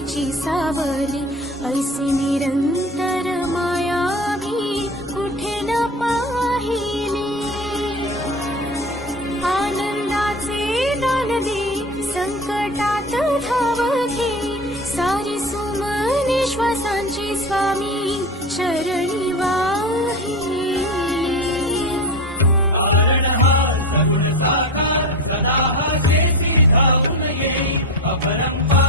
करुणेची सावली, ऐसी निरंतर माया मी कुठे न पाहिली. आनंदाचे दान दे, संकटात धाव घे, सारी सुमने श्वासांची स्वामी शरणी वाहिली. सगुण साकार सदा हा जेती धावून ये, अपरंपार